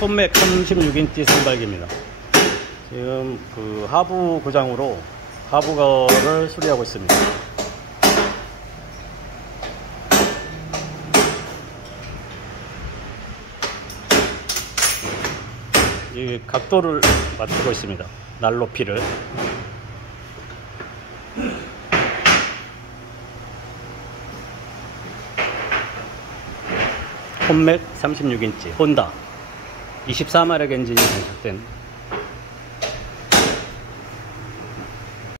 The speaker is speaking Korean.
콤맥 36인치 선발기입니다. 지금 그 하부 고장으로 하부거를 수리하고 있습니다. 이 각도를 맞추고 있습니다. 날 높이를. 콤맥 36인치 혼다 24마력 엔진이 장착된